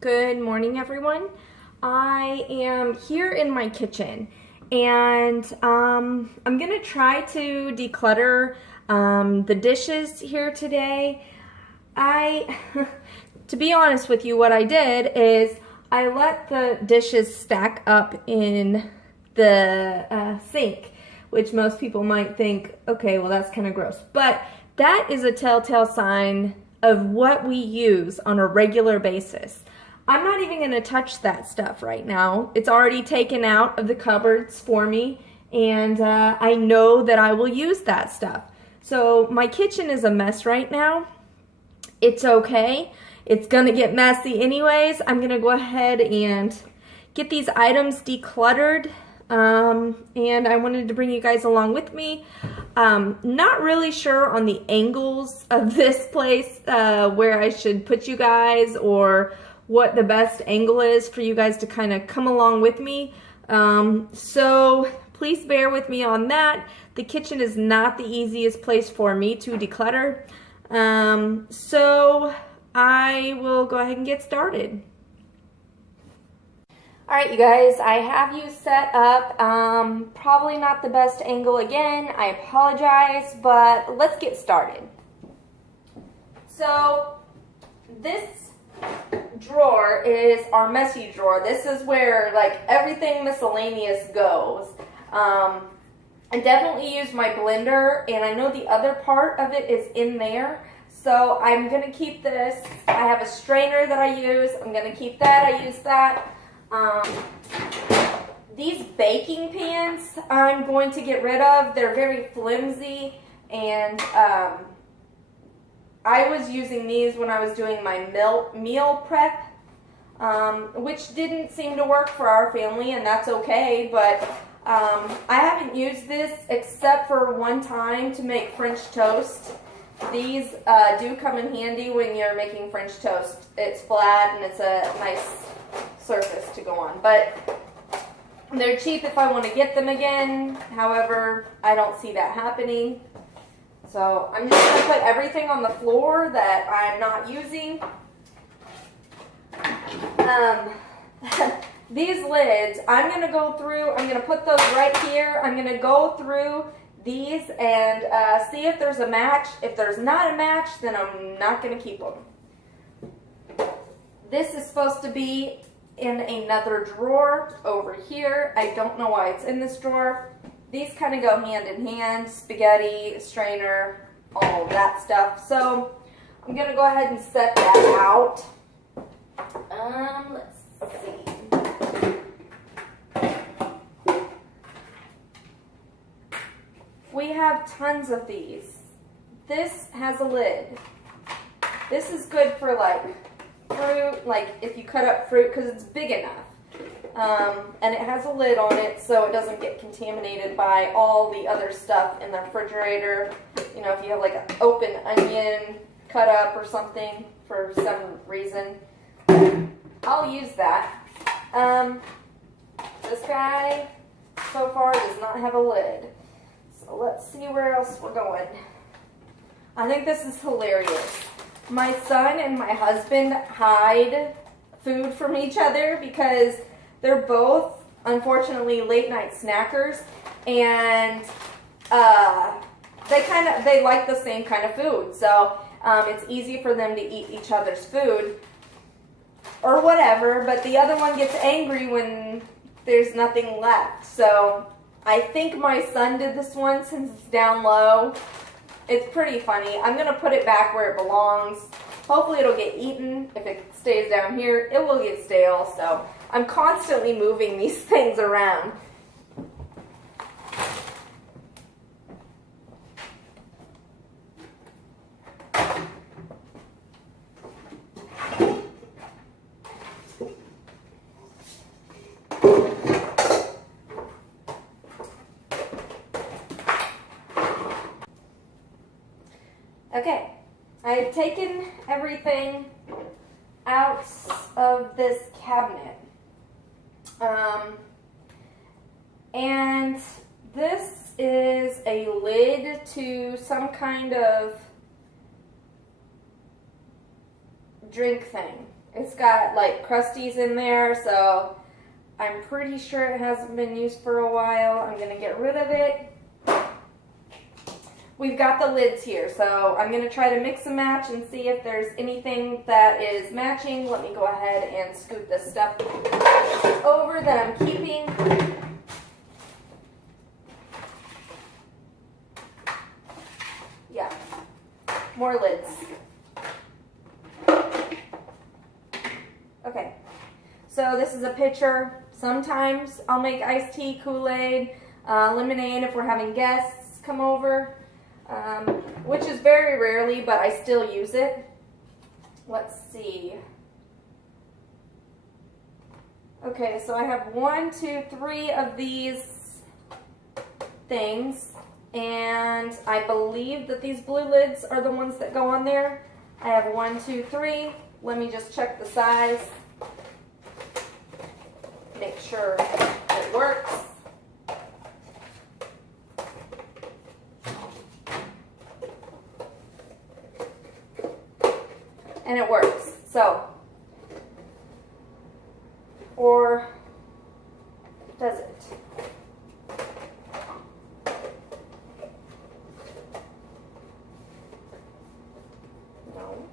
Good morning, everyone. I am here in my kitchen and I'm gonna try to declutter the dishes here today. To be honest with you, what I did is I let the dishes stack up in the sink, which most people might think, okay, well that's kind of gross. But that is a telltale sign of what we use on a regular basis. I'm not even going to touch that stuff right now. It's already taken out of the cupboards for me, and I know that I will use that stuff. So my kitchen is a mess right now. It's okay. It's going to get messy anyways. I'm going to go ahead and get these items decluttered, and I wanted to bring you guys along with me. Not really sure on the angles of this place, where I should put you guys or what the best angle is for you guys to kind of come along with me. So please bear with me on that. The kitchen is not the easiest place for me to declutter. So I will go ahead and get started. All right, you guys, I have you set up. Probably not the best angle again. I apologize, but let's get started. So this drawer is our messy drawer. This is where like everything miscellaneous goes. I definitely use my blender, and I know the other part of it is in there. So I'm gonna keep this. I have a strainer that I use. I'm gonna keep that. I use that. These baking pans I'm going to get rid of. They're very flimsy, and I was using these when I was doing my meal prep, which didn't seem to work for our family, and that's okay, but I haven't used this except for one time to make French toast. These do come in handy when you're making French toast. It's flat and it's a nice surface to go on, but they're cheap if I want to get them again. However, I don't see that happening. So I'm just going to put everything on the floor that I'm not using. These lids, I'm going to go through, I'm going to put those right here. I'm going to go through these and see if there's a match. If there's not a match, then I'm not going to keep them. This is supposed to be in another drawer over here. I don't know why it's in this drawer. These kind of go hand in hand, spaghetti, strainer, all of that stuff. So I'm going to go ahead and set that out. Let's see. We have tons of these. This has a lid. This is good for like fruit, like if you cut up fruit, because it's big enough. And it has a lid on it so it doesn't get contaminated by all the other stuff in the refrigerator. You know, if you have like an open onion cut up or something for some reason, I'll use that. This guy so far does not have a lid. So let's see where else we're going. I think this is hilarious. My son and my husband hide food from each other because they're both, unfortunately, late night snackers, and they like the same kind of food. So it's easy for them to eat each other's food or whatever, but the other one gets angry when there's nothing left. So I think my son did this one since it's down low. It's pretty funny. I'm going to put it back where it belongs. Hopefully it'll get eaten. If it stays down here, it will get stale. So I'm constantly moving these things around. Okay, I've taken everything out of this cabinet. And this is a lid to some kind of drink thing. It's got like crusties in there, so I'm pretty sure it hasn't been used for a while. I'm gonna get rid of it. We've got the lids here, so I'm gonna try to mix and match and see if there's anything that is matching. Let me go ahead and scoot this stuff over that I'm keeping. Yeah, more lids. Okay, so this is a pitcher. Sometimes I'll make iced tea, Kool-Aid, lemonade if we're having guests come over, which is very rarely, but I still use it. Let's see. Okay, so I have 1, 2, 3 of these things, and I believe that these blue lids are the ones that go on there. I have 1, 2, 3. Let me just check the size. Make sure it works. And it works. So, or does it? No.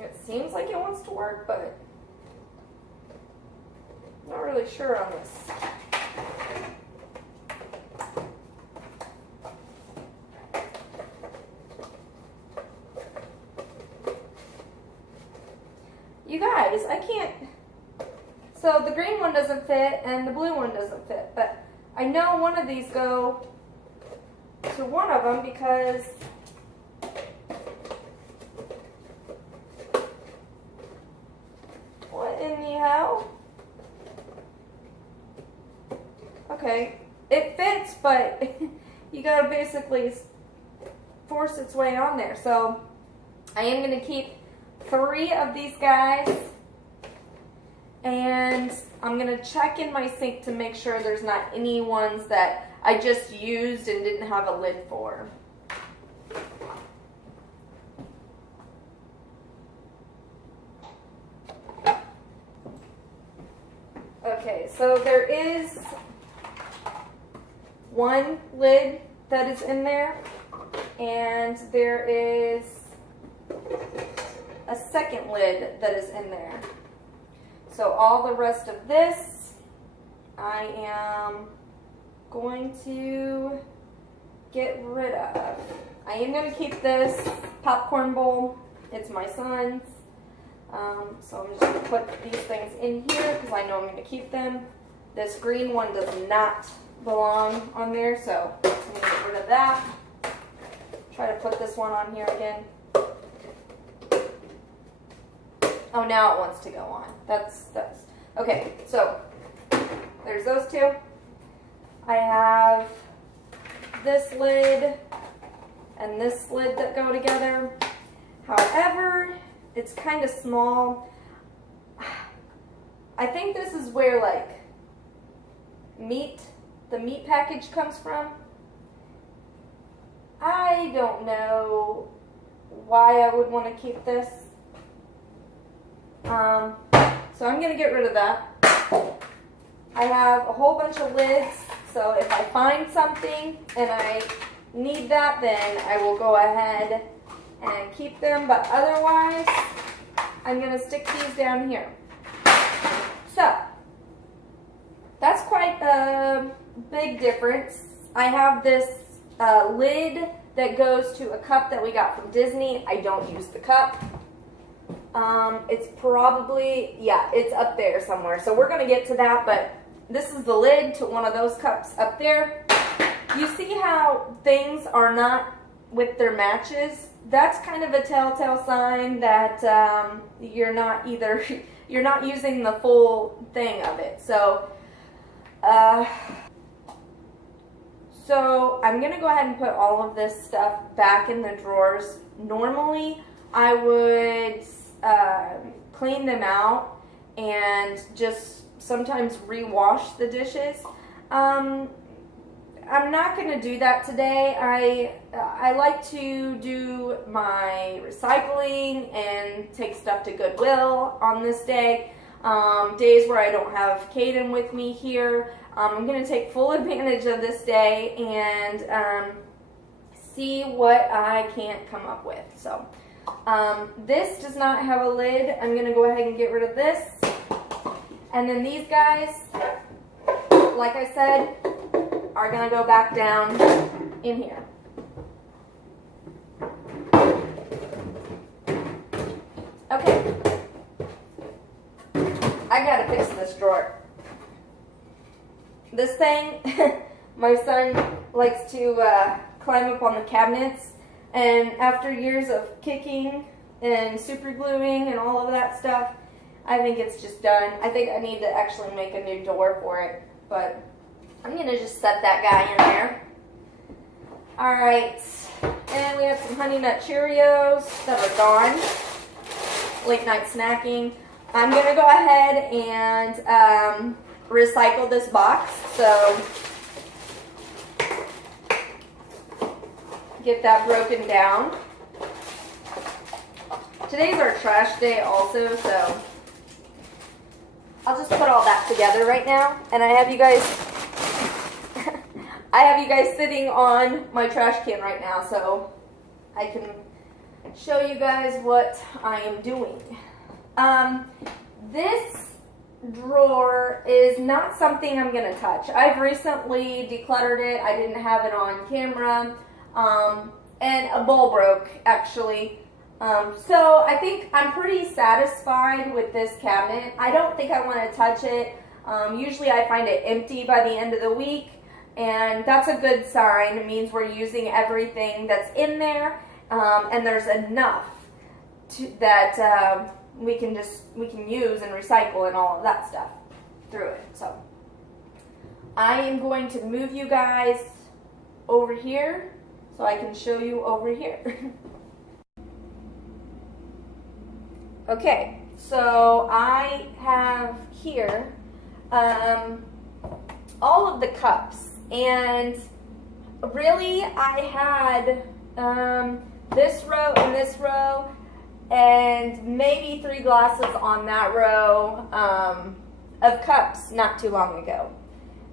It seems like it wants to work, but I'm not really sure on this. You guys, I can't. So the green one doesn't fit and the blue one doesn't fit, but I know one of these go to one of them because what in the hell? Okay, it fits, but you gotta basically force its way on there. So I am gonna keep 3 of these guys, and I'm gonna check in my sink to make sure there's not any ones that I just used and didn't have a lid for. Okay, so there is one lid that is in there, and there is a second lid that is in there. So all the rest of this, I am going to get rid of. I am going to keep this popcorn bowl. It's my son's. So I'm just going to put these things in here because I know I'm going to keep them. This green one does not belong on there, so I'm going to get rid of that. Try to put this one on here again. Oh, now it wants to go on. That's okay. So there's those 2. I have this lid and this lid that go together. However, it's kind of small. I think this is where like the meat package comes from. I don't know why I would want to keep this. So I'm going to get rid of that. I have a whole bunch of lids, so if I find something and I need that, then I will go ahead and keep them, but otherwise I'm going to stick these down here. So that's quite a big difference. I have this lid that goes to a cup that we got from Disney. I don't use the cup. It's probably, yeah, it's up there somewhere. So we're going to get to that, but this is the lid to one of those cups up there. You see how things are not with their matches? That's kind of a telltale sign that you're not using the full thing of it. So So I'm gonna go ahead and put all of this stuff back in the drawers. Normally I would clean them out and just sometimes rewash the dishes. I'm not going to do that today. I like to do my recycling and take stuff to Goodwill on this day. Days where I don't have Caden with me here. I'm going to take full advantage of this day and see what I can't come up with. So this does not have a lid. I'm going to go ahead and get rid of this. And then these guys, like I said, are going to go back down in here. Okay. I got to fix this drawer. This thing, my son likes to climb up on the cabinets, and after years of kicking and super gluing and all of that stuff, I think it's just done. I think I need to actually make a new door for it, but I'm going to just set that guy in there. Alright, and we have some Honey Nut Cheerios that are gone. Late night snacking. I'm going to go ahead and recycle this box, so get that broken down. Today's our trash day also, so I'll just put all that together right now, and I have you guys sitting on my trash can right now, so I can show you guys what I am doing. This drawer is not something I'm going to touch. I've recently decluttered it. I didn't have it on camera, and a bowl broke actually. So I think I'm pretty satisfied with this cabinet. I don't think I want to touch it. Usually I find it empty by the end of the week, and that's a good sign. It means we're using everything that's in there, and there's enough that we can use and recycle and all of that stuff through it. So I am going to move you guys over here so I can show you over here. Okay, so I have here all of the cups, and really I had this row and this row and maybe 3 glasses on that row of cups not too long ago.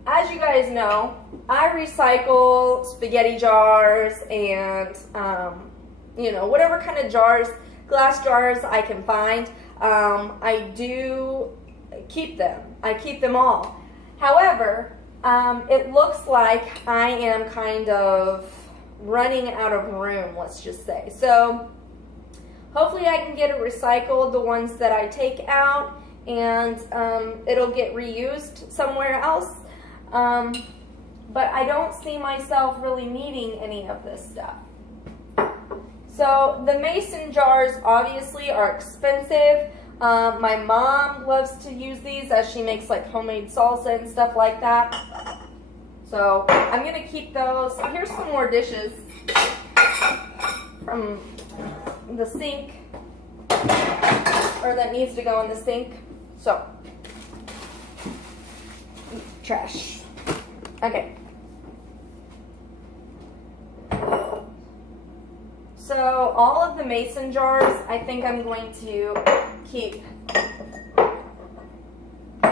As you guys know, I recycle spaghetti jars and you know, whatever kind of jars, glass jars I can find. I do keep them. I keep them all. However, it looks like I am kind of running out of room, let's just say. So hopefully I can get it recycled, the ones that I take out, and it'll get reused somewhere else. But I don't see myself really needing any of this stuff. So the mason jars obviously are expensive. My mom loves to use these as she makes like homemade salsa and stuff like that. So I'm going to keep those. Here's some more dishes from the sink, or that needs to go in the sink. So, trash. Okay. So all of the mason jars, I think I'm going to keep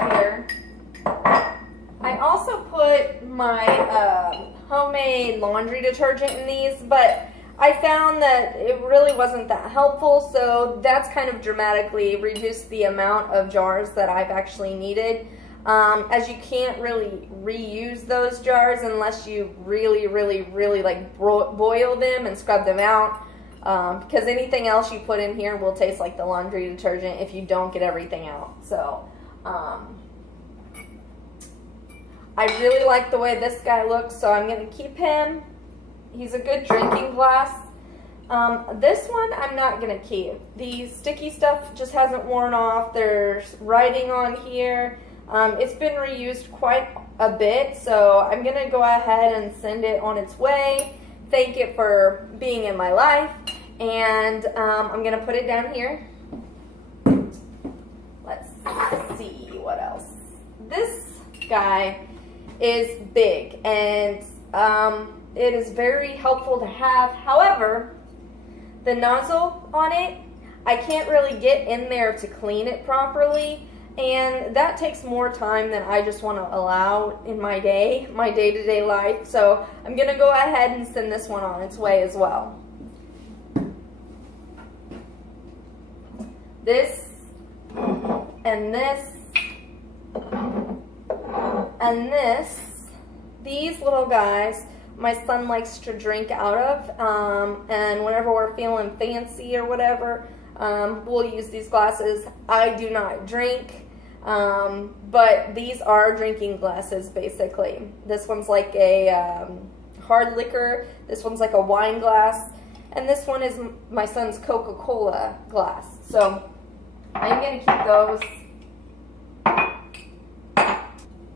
here. I also put my homemade laundry detergent in these, but I found that it really wasn't that helpful, so that's kind of dramatically reduced the amount of jars that I've actually needed. As you can't really reuse those jars unless you really like boil them and scrub them out, because anything else you put in here will taste like the laundry detergent if you don't get everything out. So I really like the way this guy looks, so I'm going to keep him. He's a good drinking glass. This one I'm not going to keep. The sticky stuff just hasn't worn off. There's writing on here. It's been reused quite a bit, so I'm gonna go ahead and send it on its way. Thank it for being in my life, and I'm gonna put it down here. Let's see what else. This guy is big, and it is very helpful to have. However, the nozzle on it, I can't really get in there to clean it properly, and that takes more time than I just want to allow in my day-to-day life. So I'm gonna go ahead and send this one on its way as well. This and this and this, these little guys, my son likes to drink out of, and whenever we're feeling fancy or whatever, we'll use these glasses. I do not drink, but these are drinking glasses basically. This one's like a hard liquor, this one's like a wine glass, and this one is my son's Coca-Cola glass. So I'm gonna keep those.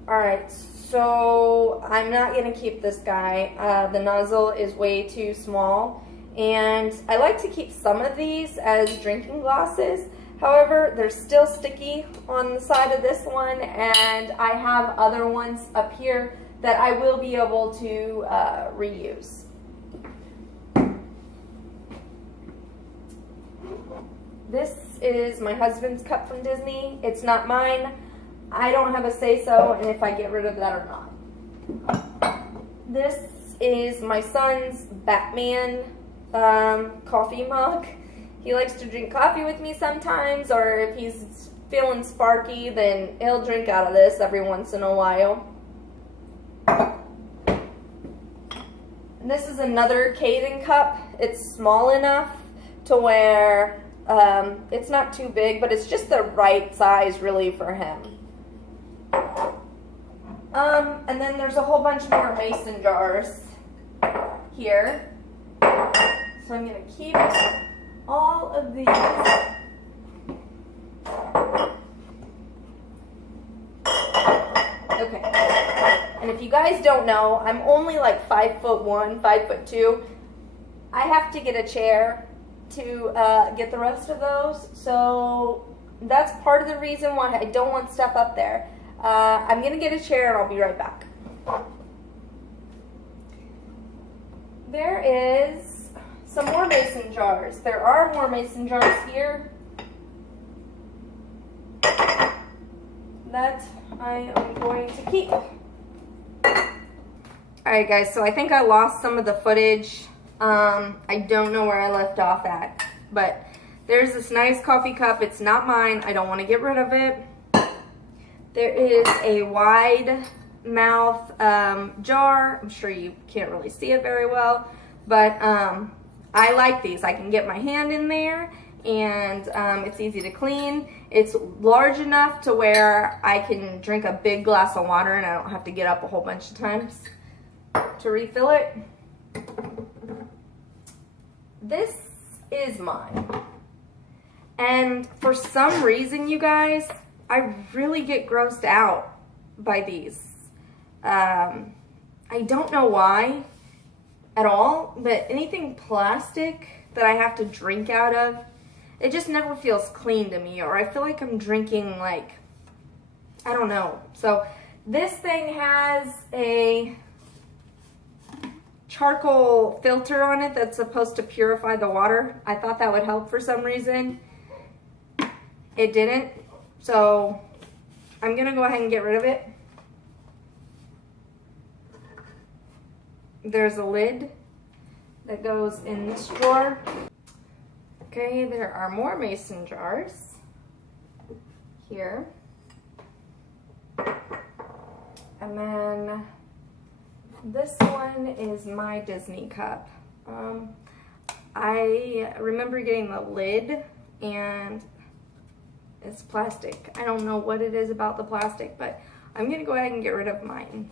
Alright, so I'm not gonna keep this guy. The nozzle is way too small, and I like to keep some of these as drinking glasses. However, they're still sticky on the side of this one, and I have other ones up here that I will be able to reuse. This is my husband's cup from Disney. It's not mine. I don't have a say-so in if I get rid of that or not. This is my son's Batman coffee mug. He likes to drink coffee with me sometimes, or if he's feeling sparky, then he'll drink out of this every once in a while. And this is another Caden cup. It's small enough to where it's not too big, but it's just the right size really for him. And then there's a whole bunch more mason jars here. So I'm going to keep all of these. Okay. And if you guys don't know, I'm only like 5'1", 5'2". I have to get a chair to get the rest of those. So that's part of the reason why I don't want stuff up there. I'm going to get a chair and I'll be right back. There is some more mason jars. There are more mason jars here that I am going to keep. Alright guys, so I think I lost some of the footage. I don't know where I left off at, but there's this nice coffee cup. It's not mine. I don't want to get rid of it. There is a wide mouth jar. I'm sure you can't really see it very well, but I like these. I can get my hand in there, and it's easy to clean. It's large enough to where I can drink a big glass of water and I don't have to get up a whole bunch of times to refill it. This is mine. And for some reason, you guys, I really get grossed out by these. I don't know why at all, but anything plastic that I have to drink out of, it just never feels clean to me, or I feel like I'm drinking like, I don't know. So this thing has a charcoal filter on it that's supposed to purify the water. I thought that would help for some reason. It didn't. So I'm gonna go ahead and get rid of it. There's a lid that goes in this drawer. Okay, there are more mason jars here. And then this one is my Disney cup. I remember getting the lid and it's plastic. I don't know what it is about the plastic, but I'm gonna go ahead and get rid of mine.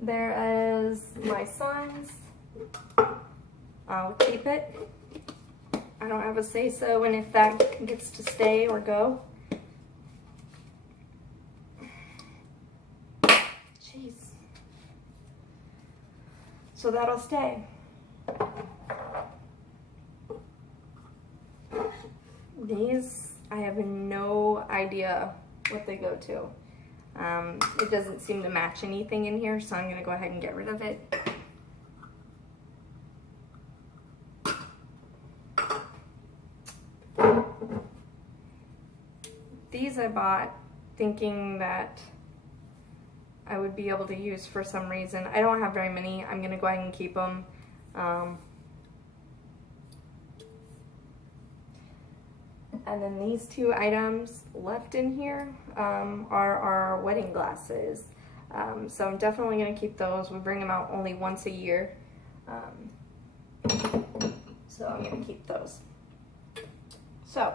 There is my son's. I'll keep it. I don't have a say-so in if that gets to stay or go. So that'll stay. These, I have no idea what they go to. It doesn't seem to match anything in here, so I'm going to go ahead and get rid of it. These I bought thinking that I would be able to use for some reason. I don't have very many. I'm going to go ahead and keep them. And then these two items left in here are our wedding glasses. So I'm definitely going to keep those. We bring them out only once a year. So I'm going to keep those. So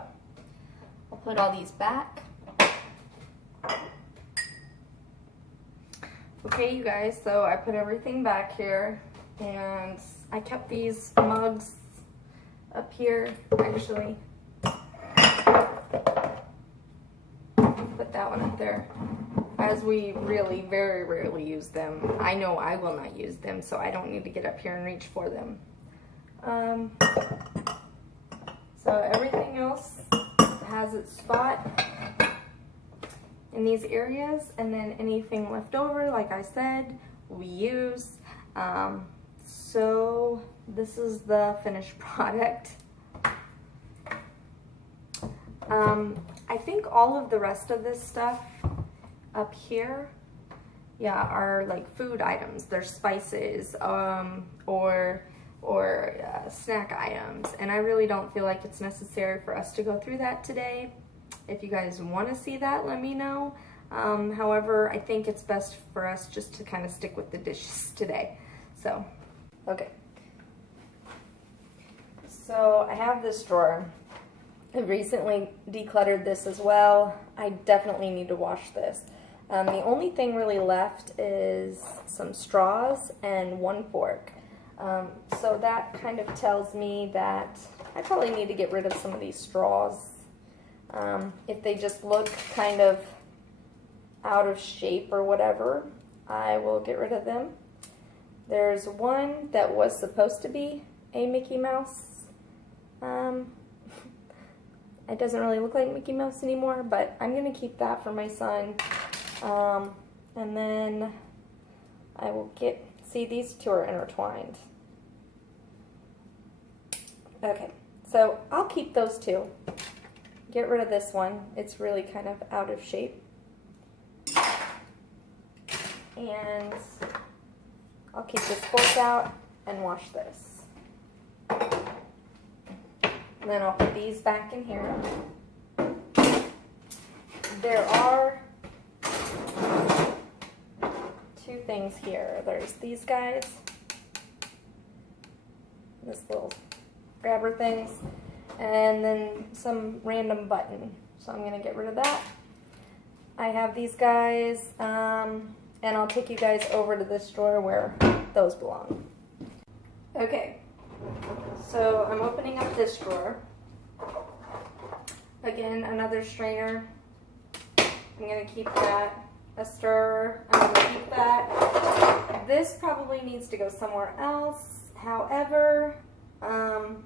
I'll put all these back. Okay, you guys, so I put everything back here, and I kept these mugs up here, actually. Put that one up there, as we really very rarely use them. I know I will not use them, so I don't need to get up here and reach for them. So everything else has its spot in these areas, and then anything left over, like I said, we use. So this is the finished product. I think all of the rest of this stuff up here, yeah, are like food items. They're spices or snack items, and I really don't feel like it's necessary for us to go through that today. If you guys want to see that, let me know. However, I think it's best for us just to kind of stick with the dishes today. So, okay. So I have this drawer. I recently decluttered this as well. I definitely need to wash this. The only thing really left is some straws and one fork. So that kind of tells me that I probably need to get rid of some of these straws. If they just look kind of out of shape or whatever, I will get rid of them. There's one that was supposed to be a Mickey Mouse. It doesn't really look like Mickey Mouse anymore, but I'm going to keep that for my son. And then I will see, these two are intertwined. Okay, so I'll keep those two. Get rid of this one. It's really kind of out of shape. And I'll keep this fork out and wash this. And then I'll put these back in here. There are two things here. There's these guys, this little grabber things, and then some random button. So I'm going to get rid of that. I have these guys, and I'll take you guys over to this drawer where those belong. Okay, so I'm opening up this drawer. Again, another strainer. I'm going to keep that. A stirrer, I'm going to keep that. This probably needs to go somewhere else. However, I'm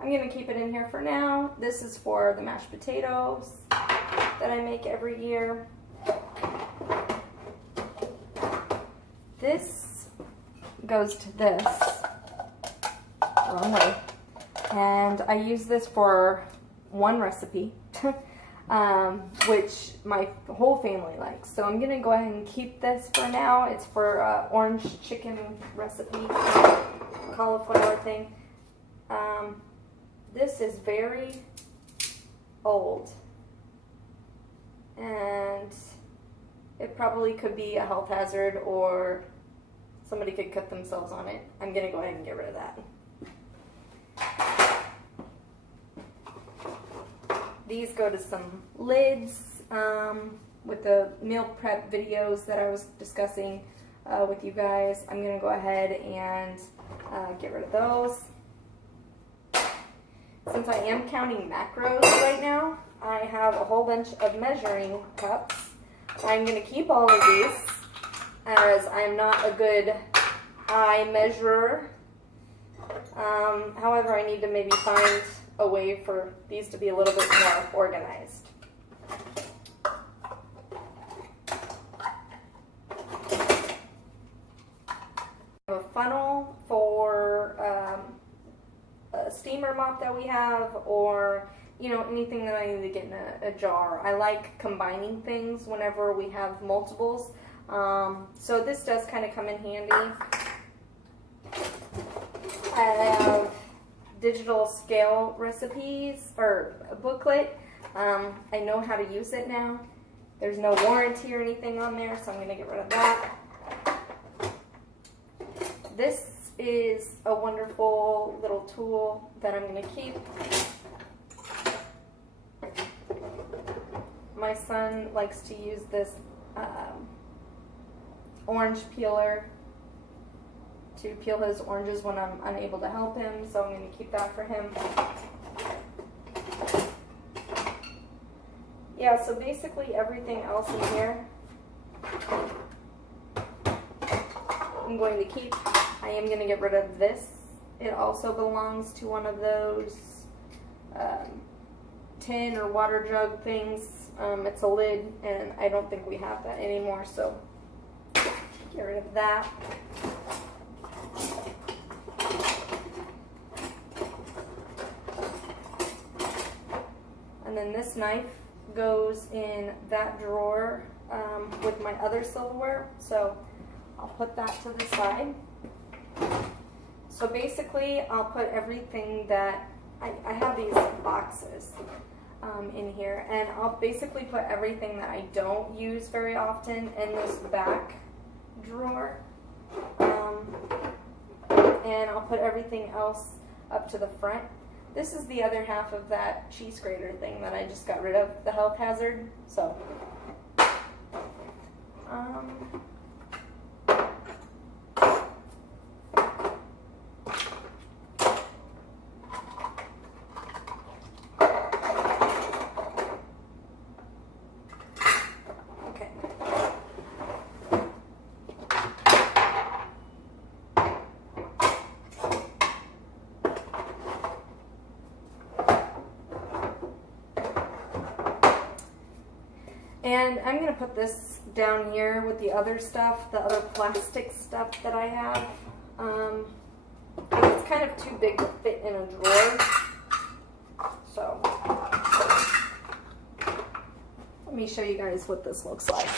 going to keep it in here for now. This is for the mashed potatoes that I make every year. This goes to this. Wrong way. And I use this for one recipe. Which my whole family likes. So I'm going to go ahead and keep this for now. It's for orange chicken recipe, cauliflower thing. This is very old, and it probably could be a health hazard, or somebody could cut themselves on it. I'm going to go ahead and get rid of that. These go to some lids with the meal prep videos that I was discussing with you guys. I'm going to go ahead and get rid of those. Since I am counting macros right now, I have a whole bunch of measuring cups. I'm going to keep all of these, as I'm not a good I measure. However, I need to maybe find a way for these to be a little bit more organized. I have a funnel for a steamer mop that we have, or anything that I need to get in a jar. I like combining things whenever we have multiples. So this does kind of come in handy. I have digital scale recipes, or a booklet. I know how to use it now. There's no warranty or anything on there, so I'm going to get rid of that. This is a wonderful little tool that I'm going to keep. My son likes to use this orange peeler to peel his oranges when I'm unable to help him, so I'm going to keep that for him. Yeah, so basically everything else in here I'm going to keep. I am going to get rid of this. It also belongs to one of those tin or water jug things. It's a lid, and I don't think we have that anymore, so get rid of that. And then this knife goes in that drawer with my other silverware, so I'll put that to the side. So basically, I'll put everything that I have these boxes in here, and I'll basically put everything that I don't use very often in this back drawer, and I'll put everything else up to the front. This is the other half of that cheese grater thing that I just got rid of, the health hazard. So and I'm going to put this down here with the other stuff, the other plastic stuff that I have. It's kind of too big to fit in a drawer. So let me show you guys what this looks like.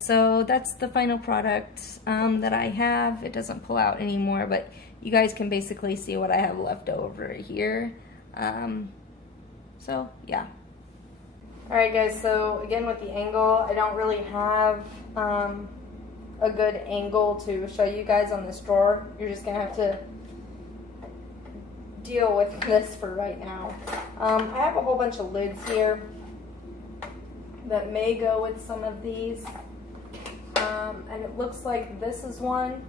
So that's the final product that I have. It doesn't pull out anymore, but you guys can basically see what I have left over here. So yeah. Alright guys, so again with the angle, I don't really have a good angle to show you guys on this drawer. You're just going to have to deal with this for right now. I have a whole bunch of lids here that may go with some of these. And it looks like this is one.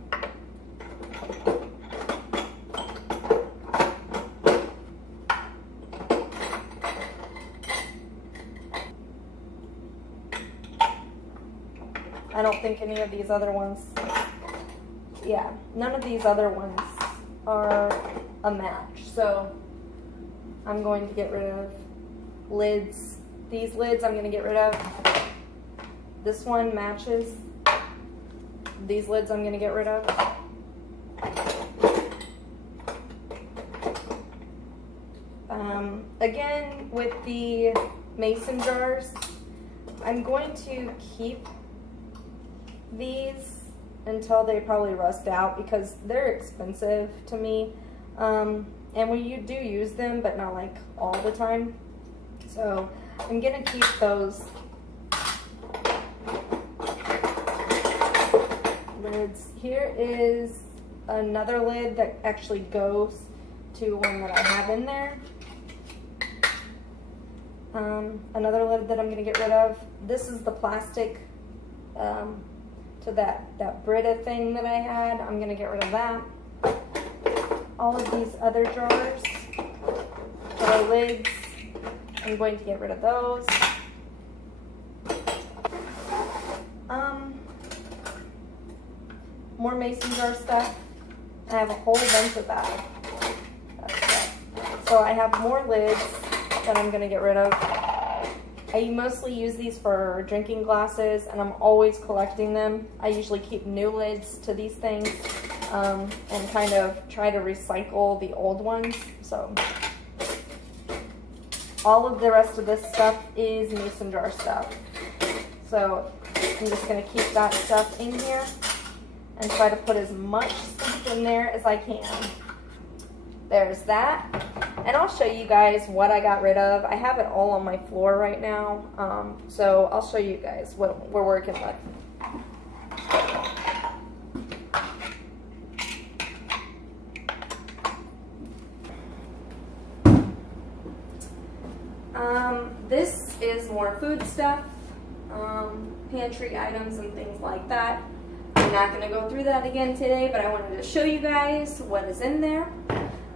I don't think any of these other ones, yeah, none of these other ones are a match. So I'm going to get rid of lids. These lids I'm going to get rid of. This one matches. These lids I'm going to get rid of. Again, with the mason jars, I'm going to keep these until they probably rust out because they're expensive to me, and you do use them, but not like all the time. So I'm gonna keep those lids. Here is another lid that actually goes to one that I have in there. Another lid that I'm going to get rid of. This is the plastic to that Brita thing that I had. I'm going to get rid of that. All of these other jars that are lids, I'm going to get rid of those. More mason jar stuff. I have a whole bunch of that. So I have more lids that I'm gonna get rid of. I mostly use these for drinking glasses, and I'm always collecting them. I usually keep new lids to these things, and kind of try to recycle the old ones. So all of the rest of this stuff is mason jar stuff. So I'm just gonna keep that stuff in here and try to put as much stuff in there as I can. There's that. And I'll show you guys what I got rid of. I have it all on my floor right now. So I'll show you guys what we're working with. This is more food stuff, pantry items and things like that. I'm not going to go through that again today, but I wanted to show you guys what is in there.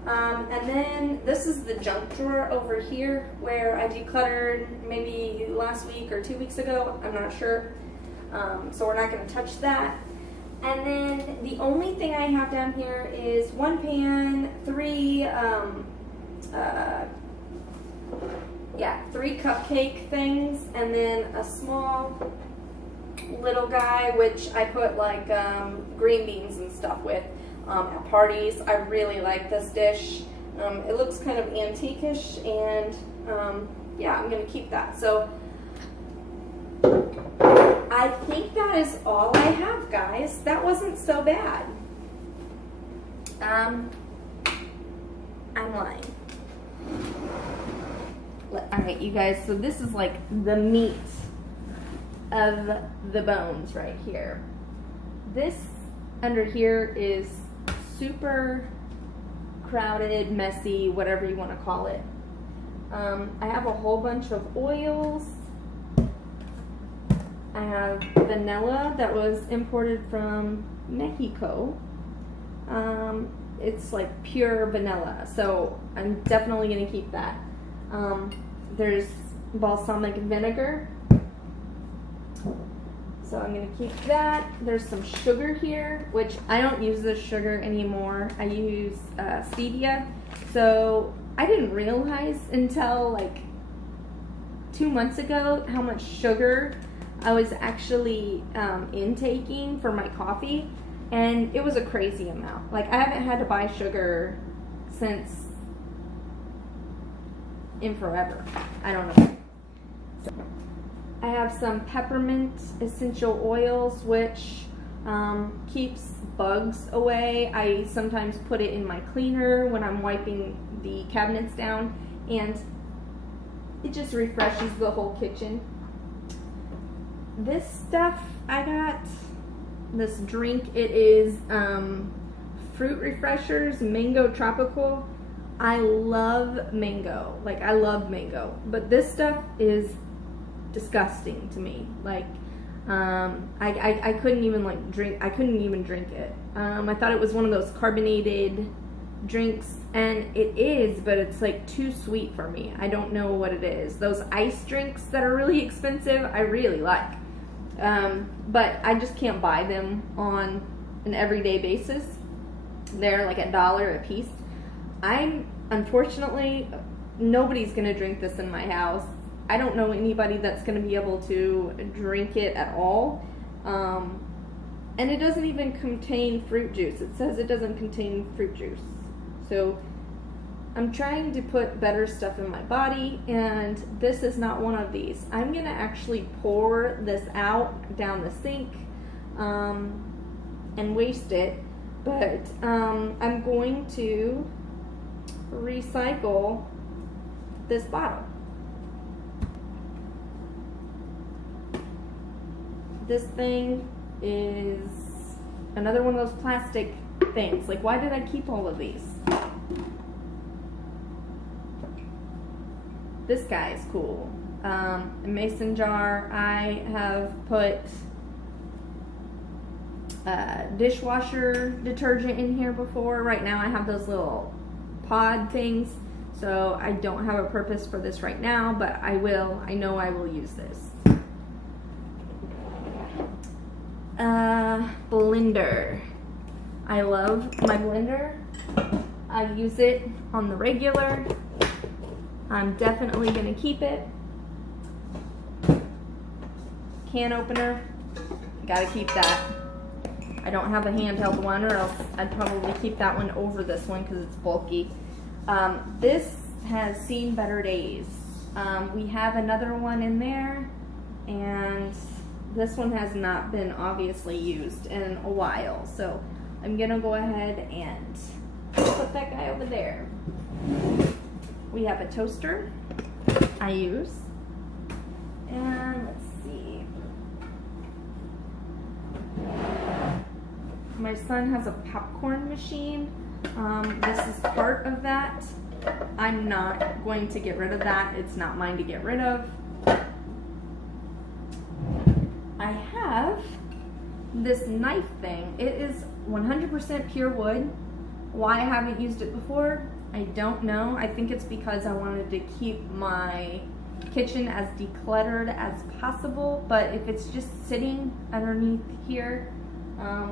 And then this is the junk drawer over here where I decluttered maybe last week or 2 weeks ago. I'm not sure. So we're not going to touch that. And then the only thing I have down here is one pan, three cupcake things, and then a small little guy which I put like green beans and stuff with at parties. I really like this dish. It looks kind of antique-ish, and yeah, I'm gonna keep that. So I think that is all I have, guys. That wasn't so bad. I'm lying. Alright, you guys, so this is like the meat of the bones right here. This under here is super crowded, messy, whatever you want to call it. I have a whole bunch of oils. I have vanilla that was imported from Mexico. It's like pure vanilla, so I'm definitely going to keep that. There's balsamic vinegar, so I'm going to keep that. There's some sugar here, which I don't use this sugar anymore. I use stevia. So I didn't realize until like 2 months ago how much sugar I was actually intaking for my coffee, and it was a crazy amount. Like, I haven't had to buy sugar since in forever. I don't know. So, I have some peppermint essential oils, which keeps bugs away. I sometimes put it in my cleaner when I'm wiping the cabinets down, and it just refreshes the whole kitchen. This stuff, I got this drink. It is fruit refreshers, mango tropical. I love mango. Like, I love mango. But this stuff is disgusting to me. Like, I couldn't even like drink. I couldn't even drink it. I thought it was one of those carbonated drinks, and it is, but it's like too sweet for me. I don't know what it is. Those ice drinks that are really expensive, I really like. But I just can't buy them on an everyday basis. They're like $1 a piece. Unfortunately, nobody's gonna drink this in my house. I don't know anybody that's gonna be able to drink it at all. And it doesn't even contain fruit juice. It says it doesn't contain fruit juice. So I'm trying to put better stuff in my body, and this is not one of these. I'm gonna actually pour this out down the sink and waste it, but I'm going to recycle this bottle. This thing is another one of those plastic things. Like, why did I keep all of these? This guy is cool. A mason jar. I have put dishwasher detergent in here before. Right now I have those little pod things, so I don't have a purpose for this right now, but I will. I know I will use this. Blender. I love my blender. I use it on the regular. I'm definitely gonna keep it. Can opener, gotta keep that. I don't have a handheld one, or else I'd probably keep that one over this one because it's bulky. This has seen better days. We have another one in there, and this one has not been obviously used in a while, so I'm gonna go ahead and put that guy over there. We have a toaster I use, and let's see. My son has a popcorn machine. This is part of that. I'm not going to get rid of that. It's not mine to get rid of. I have this knife thing. It is 100% pure wood. Why I haven't used it before, I don't know. I think it's because I wanted to keep my kitchen as decluttered as possible, but if it's just sitting underneath here,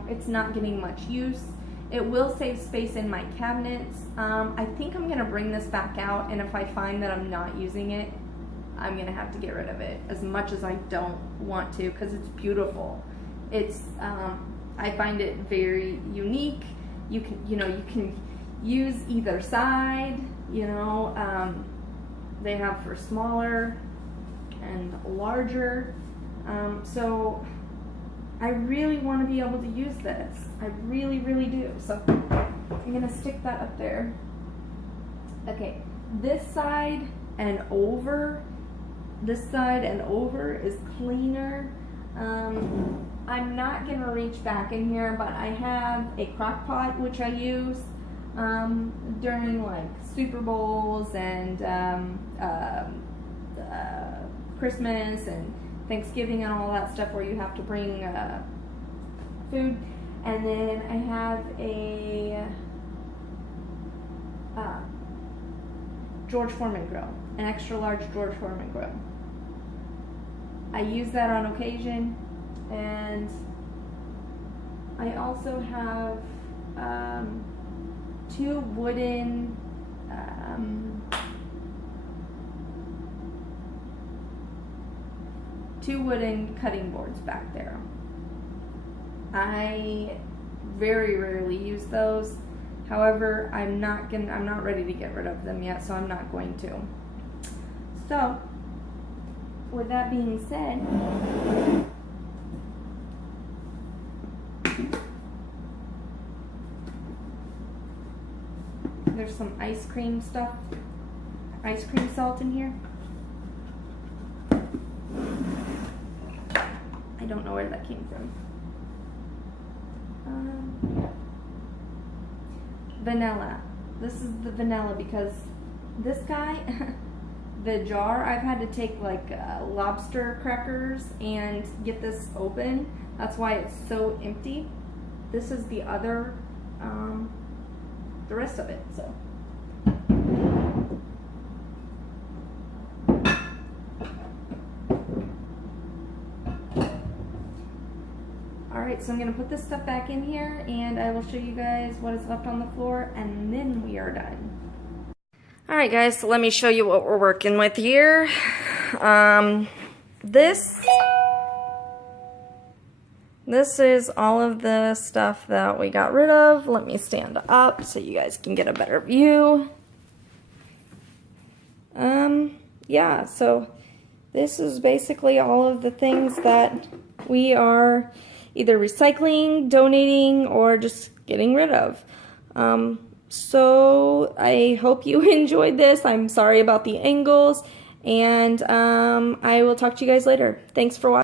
it's not getting much use. It will save space in my cabinets. I think I'm gonna bring this back out, and if I find that I'm not using it, I'm gonna have to get rid of it, as much as I don't want to, because it's beautiful. It's I find it very unique. You can use either side. They have for smaller and larger. So I really want to be able to use this. I really, really do. So I'm gonna stick that up there. Okay, this side and over is cleaner. I'm not gonna reach back in here, but I have a crock pot which I use during like Super Bowls and Christmas and Thanksgiving and all that stuff, where you have to bring food. And then I have a George Foreman grill, an extra large George Foreman grill. I use that on occasion, and I also have two wooden cutting boards back there. I very rarely use those. However, I'm not ready to get rid of them yet, so I'm not going to. So, with that being said, there's some ice cream salt in here. I don't know where that came from. Vanilla. This is the vanilla, because this guy, the jar, I've had to take like lobster crackers and get this open. That's why it's so empty. This is the other, the rest of it, so. Alright, so I'm going to put this stuff back in here, and I will show you guys what is left on the floor, and then we are done. Alright guys, so let me show you what we're working with here. This is all of the stuff that we got rid of. Let me stand up so you guys can get a better view. Yeah, so this is basically all of the things that we are either recycling, donating, or just getting rid of. So I hope you enjoyed this. I'm sorry about the angles, and I will talk to you guys later. Thanks for watching.